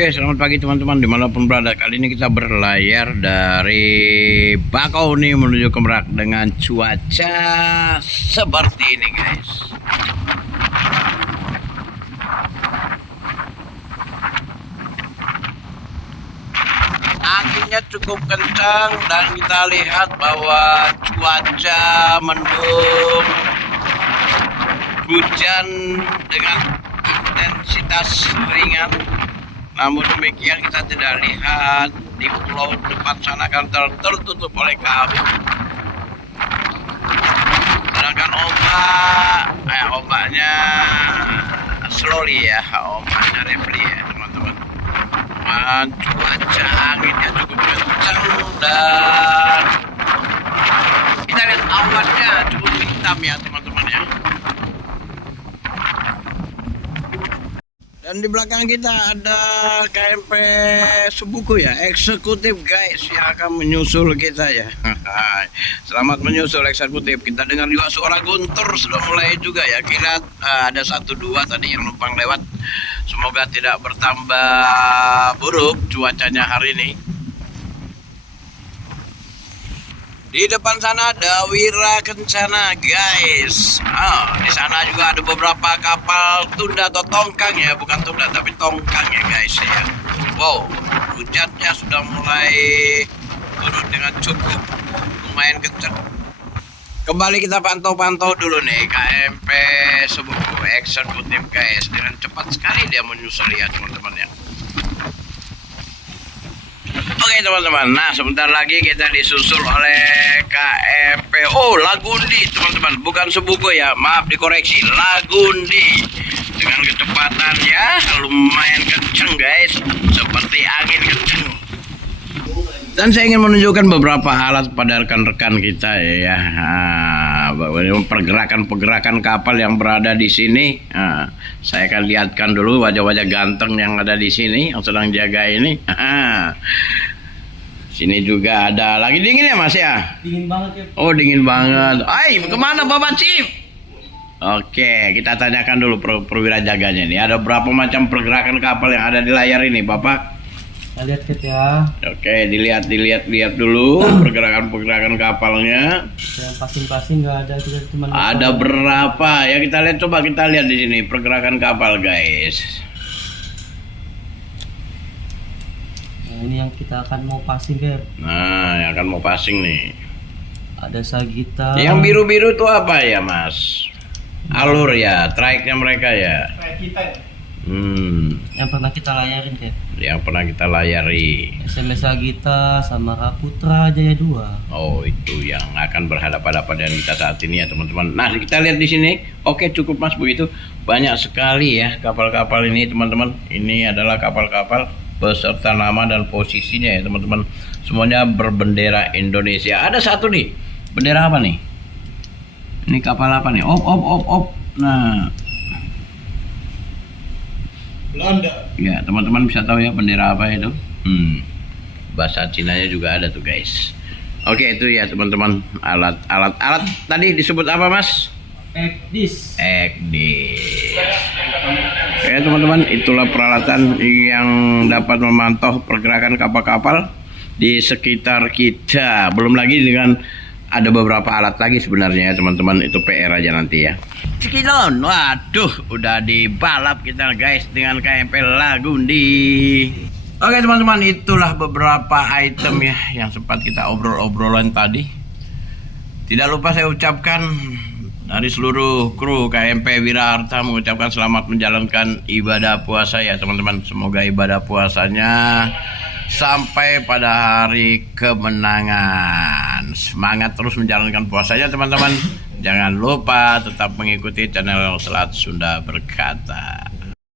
Oke, selamat pagi teman-teman dimanapun berada. Kali ini kita berlayar dari Bakauni menuju ke Merak dengan cuaca seperti ini, guys. Anginnya cukup kencang dan kita lihat bahwa cuaca mendung, hujan dengan intensitas ringan. Namun demikian kita tidak lihat di pulau depan sana kan tertutup oleh kabut. Sedangkan ombaknya slowly ya, ombaknya levelly ya teman-teman. Dan cuaca anginnya cukup kencang dan kita lihat awannya cukup hitam ya teman-teman ya. Dan di belakang kita ada KMP Sebuku ya, eksekutif guys yang akan menyusul kita ya. Selamat menyusul eksekutif. Kita dengar juga suara guntur sudah mulai juga ya. Kira ada 1-2 tadi yang numpang lewat. Semoga tidak bertambah buruk cuacanya hari ini. Di depan sana ada Wira Kencana guys. Di sana juga ada beberapa kapal tunda atau tongkang ya, bukan tunda tapi tongkang ya guys ya. Wow, hujannya sudah mulai turun dengan cukup lumayan kencang. Kembali kita pantau-pantau dulu nih KMP Sebuku eksekutif guys. Dengan cepat sekali dia menyusul ya teman-teman ya. Oke teman-teman, nah sebentar lagi kita disusul oleh KMP Lagundi teman-teman, bukan Sebuku ya, maaf dikoreksi, Lagundi. Dengan kecepatannya lumayan kenceng guys, seperti angin kenceng. Dan saya ingin menunjukkan beberapa alat pada rekan-rekan kita ya, pergerakan kapal yang berada di sini. Saya akan lihatkan dulu wajah-wajah ganteng yang ada di sini yang sedang jaga ini. Sini juga ada lagi dingin ya mas ya? Dingin banget ya. Oh dingin banget. Kemana Bapak Chief? Oke, kita tanyakan dulu perwira jaganya nih. Ada berapa macam pergerakan kapal yang ada di layar ini Bapak? Kita lihat ya. Oke, dilihat dulu pergerakan kapalnya. Yang pasing-pasing nggak ada, kita cuma ada berapa ya, kita lihat, coba kita lihat di sini pergerakan kapal guys. Nah, ini yang kita akan mau passing Cap. Nah, yang akan mau passing nih. Ada Sagita. Yang biru-biru itu apa ya mas? Alur ya, trike-nya mereka ya. Trike kita ya. Yang pernah kita layarin Cap. Yang pernah kita layari. SMS Sagita sama Raputra Jaya 2. Oh, itu yang akan berhadapan-hadapan dengan kita saat ini ya teman-teman. Nah, kita lihat di sini. Oke, cukup mas begitu. Banyak sekali ya kapal-kapal ini teman-teman. Ini adalah kapal-kapal beserta nama dan posisinya ya teman-teman. Semuanya berbendera Indonesia. Ada satu nih. Bendera apa nih? Ini kapal apa nih? Op. Nah, Belanda. ya teman-teman bisa tahu ya bendera apa itu. Bahasa Cinanya juga ada tuh guys. Oke, itu ya teman-teman, alat tadi disebut apa mas? Ekdis. Oke teman-teman, itulah peralatan yang dapat memantau pergerakan kapal-kapal di sekitar kita. Belum lagi dengan ada beberapa alat lagi sebenarnya ya teman-teman, itu PR aja nanti ya. Cikilon, waduh, udah dibalap kita guys dengan KMP Lagundi. Oke teman-teman, itulah beberapa item ya yang sempat kita obrol-obrolan tadi. Tidak lupa saya ucapkan dari seluruh kru KMP Wiraharta mengucapkan selamat menjalankan ibadah puasa ya teman-teman. Semoga ibadah puasanya sampai pada hari kemenangan. Semangat terus menjalankan puasanya teman-teman. Jangan lupa tetap mengikuti channel Selat Sunda Berkata.